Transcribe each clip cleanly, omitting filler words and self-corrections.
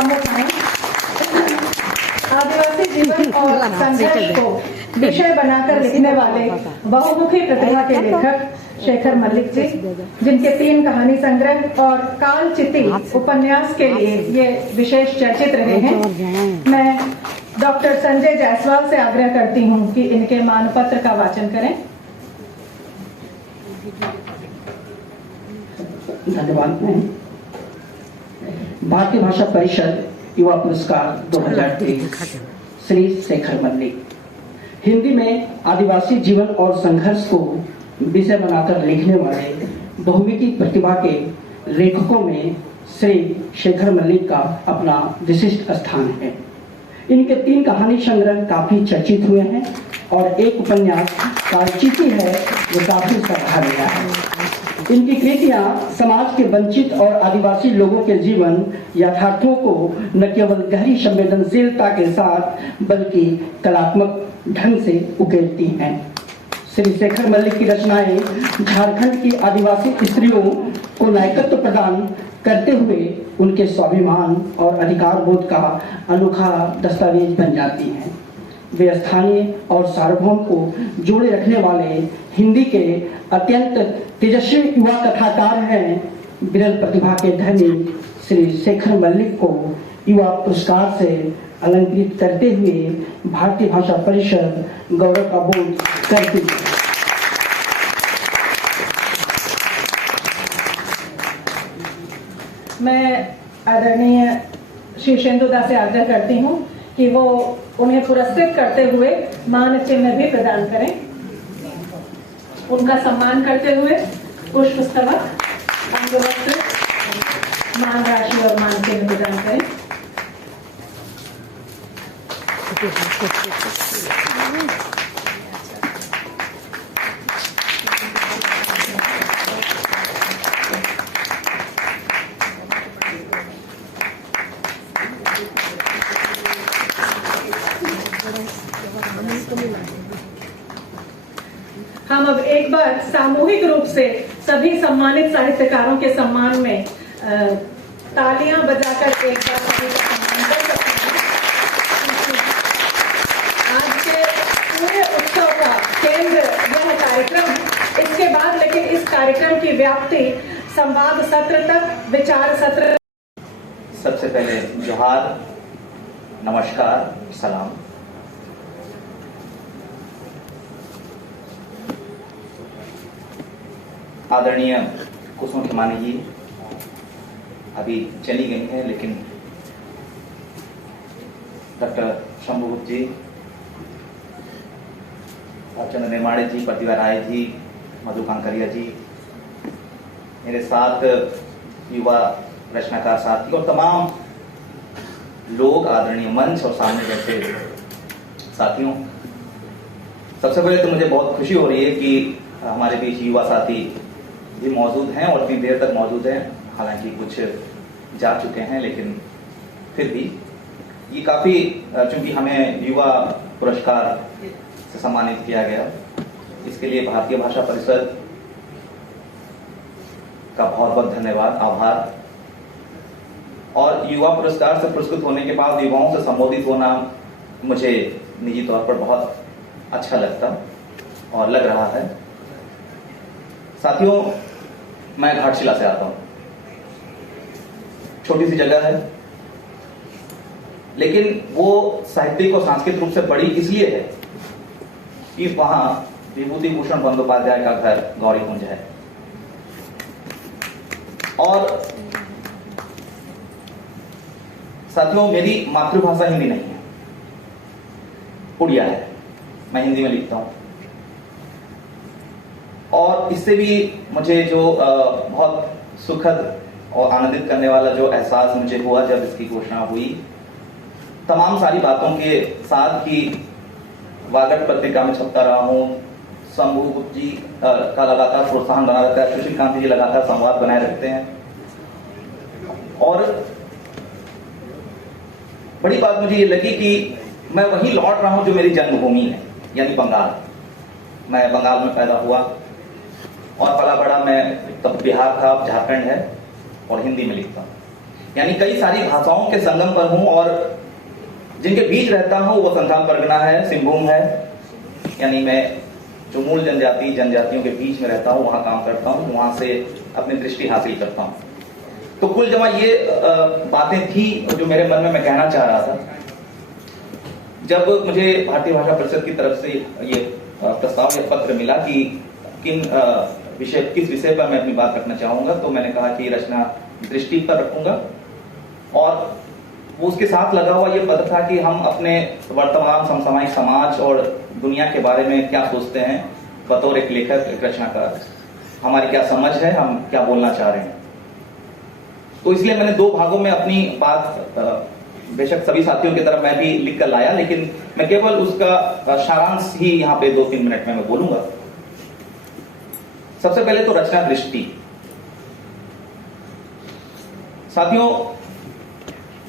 प्रमुख हैं। आदिवासी जीवन और संघर्ष को विषय बनाकर लिखने वाले बहुमुखी प्रतिभा के लेखक शेखर मल्लिक जी, जिनके 3 कहानी संग्रह और कालचिति उपन्यास के लिए ये विशेष चर्चित रहे हैं। मैं डॉक्टर संजय जायसवाल से आग्रह करती हूं कि इनके मानपत्र का वाचन करें। धन्यवाद। भारतीय भाषा परिषद युवा पुरस्कार 2023 श्री शेखर मल्लिक। हिंदी में आदिवासी जीवन और संघर्ष को विषय बनाकर लिखने वाले बहुमुखी प्रतिभा के लेखकों में श्री शेखर मल्लिक का अपना विशिष्ट स्थान है। इनके 3 कहानी संग्रह काफी चर्चित हुए हैं और एक उपन्यास कालचिति है जो काफी सराहा गया है। इनकी कृतियां समाज के वंचित और आदिवासी लोगों के जीवन यथार्थों को न केवल गहरी संवेदनशीलता के साथ बल्कि कलात्मक ढंग से उकेरती हैं। श्री शेखर मल्लिक की रचनाएं झारखंड की आदिवासी स्त्रियों को नायकत्व प्रदान करते हुए उनके स्वाभिमान और अधिकार बोध का अनोखा दस्तावेज बन जाती हैं। वे स्थानीय और सार्वभौम को जोड़े रखने वाले हिंदी के अत्यंत तेजस्वी युवा कथाकार हैं। विरल प्रतिभा के धनी श्री शेखर मल्लिक को युवा पुरस्कार से अलंकृत करते हुए भारतीय भाषा परिषद गौरव का बोध करती है। मैं आदरणीय श्री शेंदुदा से आग्रह करती हूं कि वो उन्हें पुरस्कृत करते हुए मान चिन्ह भी प्रदान करें। उनका सम्मान करते हुए पुष्प स्तवक, अंगवस्त्र, मान राशि और मान चिन्ह प्रदान करें। हम अब एक बार सामूहिक रूप से सभी सम्मानित साहित्यकारों के सम्मान में तालियां बजाकर एक बार सभी का सम्मान कर सकते हैं। आज के पूरे उत्सव का केंद्र यह कार्यक्रम, इसके बाद लेकिन इस कार्यक्रम की व्याप्ति संवाद सत्र तक, विचार सत्र। सबसे पहले जोहार, नमस्कार, सलाम। आदरणीय कुसुम खेमानी जी अभी चली गई हैं, लेकिन डॉक्टर शंभुगुप्त जी, चंद्र निर्माणे जी, प्रतिभा राय जी, मधु कांकरिया जी, मेरे साथ युवा रचनाकार साथी और तमाम लोग, आदरणीय मंच और सामने बैठे साथियों, सबसे पहले तो मुझे बहुत खुशी हो रही है कि हमारे बीच युवा साथी भी मौजूद हैं और इतनी देर तक मौजूद हैं। हालांकि कुछ जा चुके हैं, लेकिन फिर भी ये काफी, चूंकि हमें युवा पुरस्कार से सम्मानित किया गया, इसके लिए भारतीय भाषा परिषद का बहुत बहुत धन्यवाद, आभार। और युवा पुरस्कार से पुरस्कृत होने के बाद युवाओं से संबोधित होना मुझे निजी तौर पर बहुत अच्छा लगता और लग रहा है। साथियों, मैं घाटशिला से आता हूं। छोटी सी जगह है, लेकिन वो साहित्यिक और सांस्कृतिक रूप से बड़ी इसलिए है कि वहां विभूति भूषण बंदोपाध्याय का घर गौरीकुंज है और साथियों, मेरी मातृभाषा हिंदी नहीं है, उड़िया है। मैं हिंदी में लिखता हूं और इससे भी मुझे जो बहुत सुखद और आनंदित करने वाला जो एहसास मुझे हुआ जब इसकी घोषणा हुई, तमाम सारी बातों के साथ कि वागड़ पत्रिका में छपता रहा हूं, शंभुगुप्त जी का लगातार प्रोत्साहन बना रहता है, सुशील कांत जी लगातार संवाद बनाए रखते हैं और बड़ी बात मुझे ये लगी कि मैं वहीं लौट रहा हूं जो मेरी जन्मभूमि है, यानी बंगाल। मैं बंगाल में पैदा हुआ और पला बड़ा मैं तब बिहार था, अब झारखंड है और हिंदी में लिखता हूं। यानी कई सारी भाषाओं के संगम पर हूं और जिनके बीच रहता हूं वो संथाल परगना है, सिंहभूम है। यानी मैं जो मूल जनजातियों के बीच में रहता हूं, वहां काम करता हूं, वहां से अपनी दृष्टि हासिल करता हूं। तो कुल जमा ये बातें थी जो मेरे मन में मैं कहना चाह रहा था। जब मुझे भारतीय भाषा परिषद की तरफ से ये प्रस्ताव या पत्र मिला कि किस विषय पर मैं अपनी बात रखना चाहूंगा, तो मैंने कहा कि रचना दृष्टि पर रखूंगा। और उसके साथ लगा हुआ ये पत्र था कि हम अपने वर्तमान समसामयिक समाज और दुनिया के बारे में क्या सोचते हैं बतौर एक लेखक, एक रचनाकार, हमारी क्या समझ है, हम क्या बोलना चाह रहे हैं। तो इसलिए मैंने 2 भागों में अपनी बात, बेशक सभी साथियों की तरह मैं भी लिख कर लाया, लेकिन मैं केवल उसका सारांश ही यहाँ पे 2-3 मिनट में मैं बोलूंगा। सबसे पहले तो रचना दृष्टि। साथियों,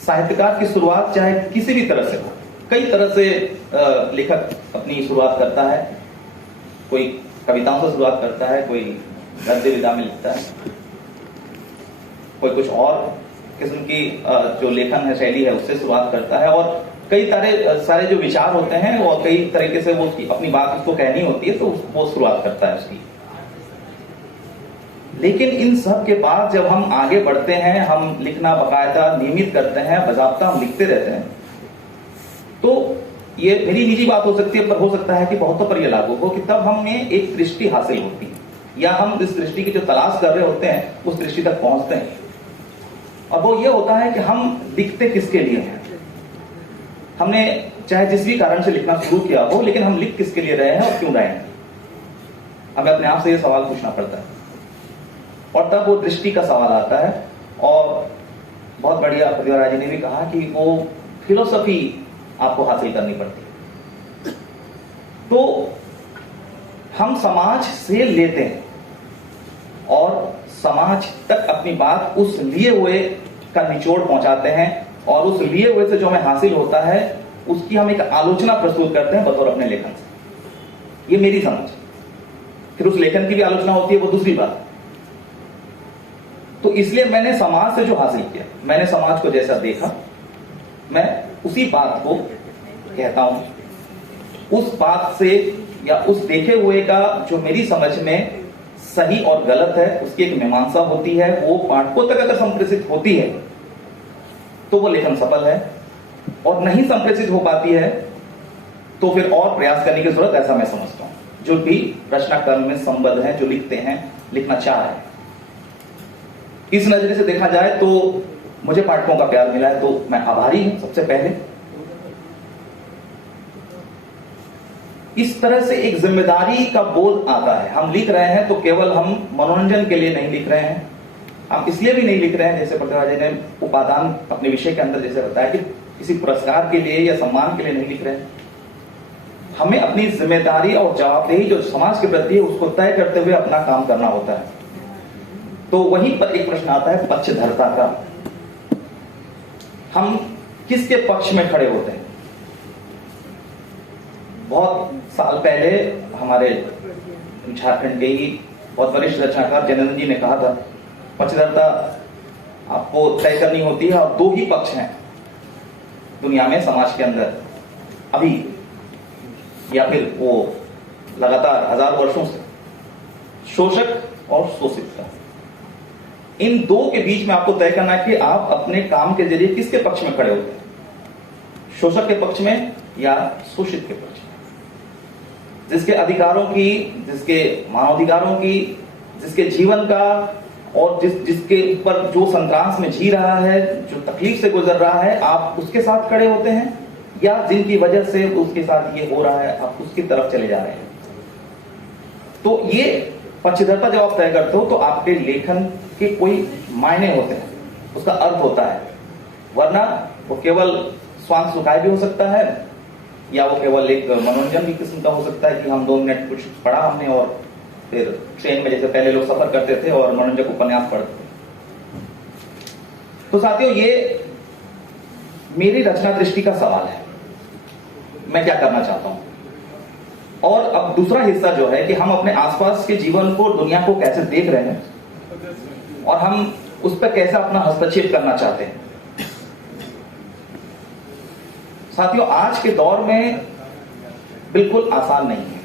साहित्यकार की शुरुआत चाहे किसी भी तरह से हो, कई तरह से लेखक अपनी शुरुआत करता है। कोई कविताओं से शुरुआत करता है, कोई गद्य विधा में लिखता है, कोई कुछ और किस्म की जो लेखन है, शैली है, उससे शुरुआत करता है। और कई सारे जो विचार होते हैं और कई तरीके से वो अपनी बात उसको कहनी होती है, तो वो शुरुआत करता है उसकी। लेकिन इन सब के बाद जब हम आगे बढ़ते हैं, हम लिखना बाकायदा नियमित करते हैं, बाज़ाब्ता हम लिखते रहते हैं, तो ये मेरी निजी बात हो सकती है, पर हो सकता है कि बहुतों पर यह लागू हो कि तब हमें एक दृष्टि हासिल होती है, या हम इस दृष्टि की जो तलाश कर रहे होते हैं उस दृष्टि तक पहुंचते हैं। और वो ये होता है कि हम लिखते किसके लिए हैं। हमने चाहे जिस भी कारण से लिखना शुरू किया हो, लेकिन हम लिख किसके लिए रहे हैं और क्यों रहे हैं, हमें अपने आप से ये सवाल पूछना पड़ता है। और तब वो दृष्टि का सवाल आता है। और बहुत बढ़िया प्रतिभा राय जी ने भी कहा कि वो फिलोसफी आपको हासिल करनी पड़ती है। तो हम समाज से लेते हैं और समाज तक अपनी बात उस लिए हुए का निचोड़ पहुंचाते हैं, और उस लिए हुए से जो हमें हासिल होता है उसकी हम एक आलोचना प्रस्तुत करते हैं बतौर अपने लेखन से। ये मेरी समझ। फिर उस लेखन की भी आलोचना होती है, वो दूसरी बात। तो इसलिए मैंने समाज से जो हासिल किया, मैंने समाज को जैसा देखा, मैं उसी बात को कहता हूं। उस बात से या उस देखे हुए का जो मेरी समझ में सही और गलत है, उसकी एक मीमांसा होती है। वो पाठकों तक अगर संप्रेषित होती है तो वो लेखन सफल है, और नहीं संप्रेषित हो पाती है तो फिर और प्रयास करने की जरूरत, ऐसा मैं समझता हूं। जो भी रचना कर्म में संबद्ध हैं, जो लिखते हैं, लिखना चाह रहे हैं, इस नजरिए से देखा जाए तो मुझे पाठकों का प्यार मिला है, तो मैं आभारी हूं सबसे पहले। इस तरह से एक जिम्मेदारी का बोध आता है। हम लिख रहे हैं तो केवल हम मनोरंजन के लिए नहीं लिख रहे हैं, हम इसलिए भी नहीं लिख रहे हैं, जैसे प्रतिभा जी ने उपादान अपने विषय के अंदर जैसे बताया, कि किसी पुरस्कार के लिए या सम्मान के लिए नहीं लिख रहे हैं। हमें अपनी जिम्मेदारी और जवाबदेही जो समाज के प्रति है उसको तय करते हुए अपना काम करना होता है। तो वहीं पर एक प्रश्न आता है पक्षधरता का। हम किसके पक्ष में खड़े होते हैं। बहुत साल पहले हमारे झारखंड के ही बहुत वरिष्ठ रचनाकार जनार्दन जी ने कहा था, पक्षधरता आपको तय करनी होती है, और 2 ही पक्ष हैं दुनिया में, समाज के अंदर अभी, या फिर वो लगातार 1000 वर्षों से, शोषक और शोषित का। इन 2 के बीच में आपको तय करना है कि आप अपने काम के जरिए किसके पक्ष में खड़े होते हैं, शोषक के पक्ष में या शोषित के पक्ष में। जिसके अधिकारों की, जिसके मानवाधिकारों की, जिसके जीवन का और जिसके ऊपर जो संक्रांत में जी रहा है, जो तकलीफ से गुजर रहा है, आप उसके साथ खड़े होते हैं, या जिनकी वजह से उसके साथ ये हो रहा है आप उसकी तरफ चले जा रहे हैं। तो ये पक्षधरता जब आप तय करते हो तो आपके लेखन के कोई मायने होते हैं, उसका अर्थ होता है। वरना वो केवल स्वांग सुखाए भी हो सकता है, या वो केवल एक मनोरंजन की किस्म का हो सकता है कि हम 2 मिनट कुछ पढ़ा हमने, और फिर ट्रेन में जैसे पहले लोग सफर करते थे और मनोरंजक उपन्यास पढ़ते थे। तो साथियों, ये मेरी रचना दृष्टि का सवाल है, मैं क्या करना चाहता हूं। और अब दूसरा हिस्सा जो है कि हम अपने आसपास के जीवन को, दुनिया को कैसे देख रहे हैं, और हम उस पर कैसा अपना हस्तक्षेप करना चाहते हैं। साथियों, आज के दौर में बिल्कुल आसान नहीं है।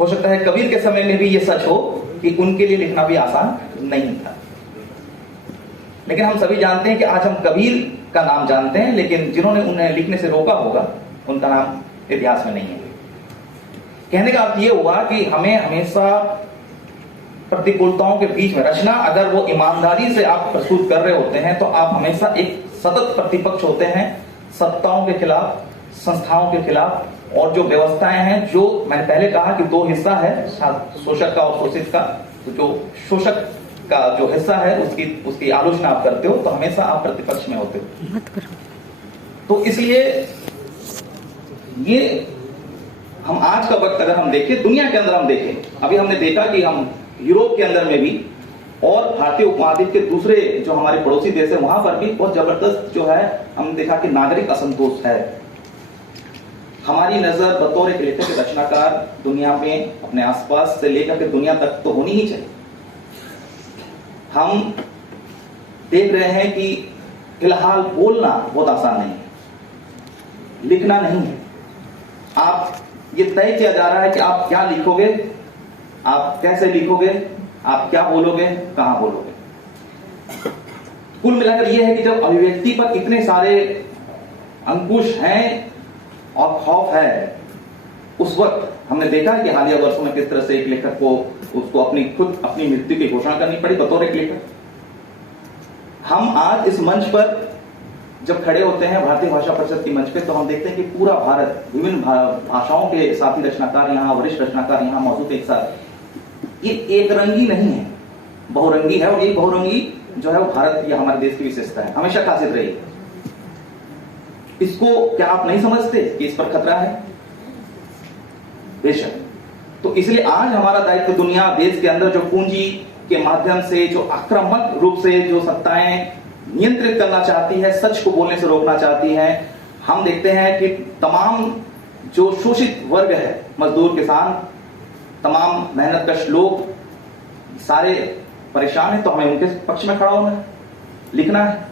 हो सकता है कबीर के समय में भी यह सच हो कि उनके लिए लिखना भी आसान नहीं था, लेकिन हम सभी जानते हैं कि आज हम कबीर का नाम जानते हैं, लेकिन जिन्होंने उन्हें लिखने से रोका होगा उनका नाम इतिहास में नहीं है। कहने का अर्थ यह हुआ कि हमें हमेशा प्रतिकूलताओं के बीच में रचना, अगर वो ईमानदारी से आप प्रस्तुत कर रहे होते हैं तो आप हमेशा एक सतत प्रतिपक्ष होते हैं सत्ताओं के खिलाफ, संस्थाओं के खिलाफ, और जो व्यवस्थाएं हैं, जो मैंने पहले कहा कि दो हिस्सा है, शोषक का और शोषित का। तो जो शोषक का जो हिस्सा है उसकी आलोचना आप करते हो, तो हमेशा आप प्रतिपक्ष में होते हो। तो इसलिए ये हम आज का वक्त अगर हम देखें, दुनिया के अंदर हम देखें, अभी हमने देखा कि हम यूरोप के अंदर में भी और भारतीय उपमहाद्वीप के दूसरे जो हमारे पड़ोसी देश है वहां पर भी बहुत जबरदस्त जो है हमने देखा कि नागरिक असंतोष है। हमारी नजर बतौर एक लेखक रचनाकार दुनिया में अपने आसपास से लेकर के दुनिया तक तो होनी ही चाहिए। हम देख रहे हैं कि फिलहाल बोलना बहुत आसान नहीं है, लिखना नहीं है। आप ये तय किया जा रहा है कि आप क्या लिखोगे, आप कैसे लिखोगे, आप क्या बोलोगे, कहां बोलोगे। कुल मिलाकर यह है कि जब अभिव्यक्ति पर इतने सारे अंकुश हैं और खौफ है, उस वक्त हमने देखा कि हालिया वर्षों में किस तरह से एक लेखक को उसको अपनी मृत्यु की घोषणा करनी पड़ी बतौर एक लेखक। हम आज इस मंच पर जब खड़े होते हैं भारतीय भाषा परिषद की मंच पे, तो हम देखते हैं कि पूरा भारत, विभिन्न भाषाओं के साथी रचनाकार यहाँ, वरिष्ठ रचनाकार यहाँ मौजूद एक साथ। ये एक रंगी नहीं है, बहुरंगी है, और ये बहुरंगी जो है वो भारत या हमारे देश की विशेषता है, हमेशा खासियत रही है। इसको क्या आप नहीं समझते कि इस पर खतरा है? बेशक। तो इसलिए आज हमारा दायित्व दुनिया, देश के अंदर जो पूंजी के माध्यम से, जो आक्रामक रूप से जो सत्ताएं नियंत्रित करना चाहती है, सच को बोलने से रोकना चाहती है, हम देखते हैं कि तमाम जो शोषित वर्ग है, मजदूर, किसान, तमाम मेहनतकश लोग सारे परेशान हैं। तो हमें उनके पक्ष में खड़ा होना है, लिखना है।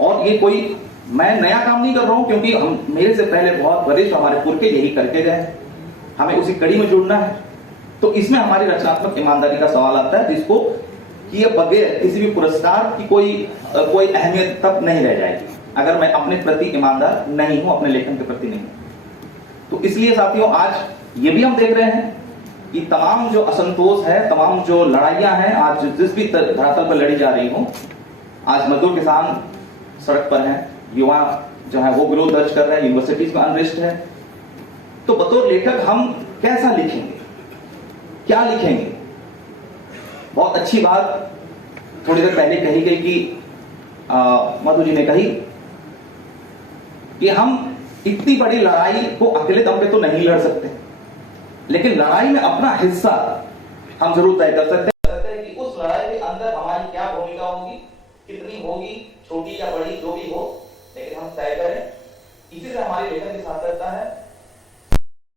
और ये कोई मैं नया काम नहीं कर रहा हूं, क्योंकि हम मेरे से पहले बहुत वरिष्ठ हमारे पुरखे यही करके गए, हमें उसी कड़ी में जुड़ना है। तो इसमें हमारी रचनात्मक ईमानदारी का सवाल आता है, जिसको कि बगैर किसी भी पुरस्कार की कोई अहमियत तब नहीं रह जाएगी अगर मैं अपने प्रति ईमानदार नहीं हूं, अपने लेखन के प्रति नहीं हूं। तो इसलिए साथियों, आज ये भी हम देख रहे हैं कि तमाम जो असंतोष है, तमाम जो लड़ाइयां हैं, आज जिस भी धरातल पर लड़ी जा रही हो, आज मजदूर किसान सड़क पर हैं, युवा जो है वो विरोध दर्ज कर रहे हैं, यूनिवर्सिटीज में अनरेस्ट है। तो बतौर लेखक हम कैसा लिखेंगे, क्या लिखेंगे? बहुत अच्छी बात थोड़ी देर पहले कही गई कि मधु जी ने कही कि हम इतनी बड़ी लड़ाई को अकेले दम पे तो नहीं लड़ सकते, लेकिन लड़ाई में अपना हिस्सा हम जरूर तय कर सकते हैं।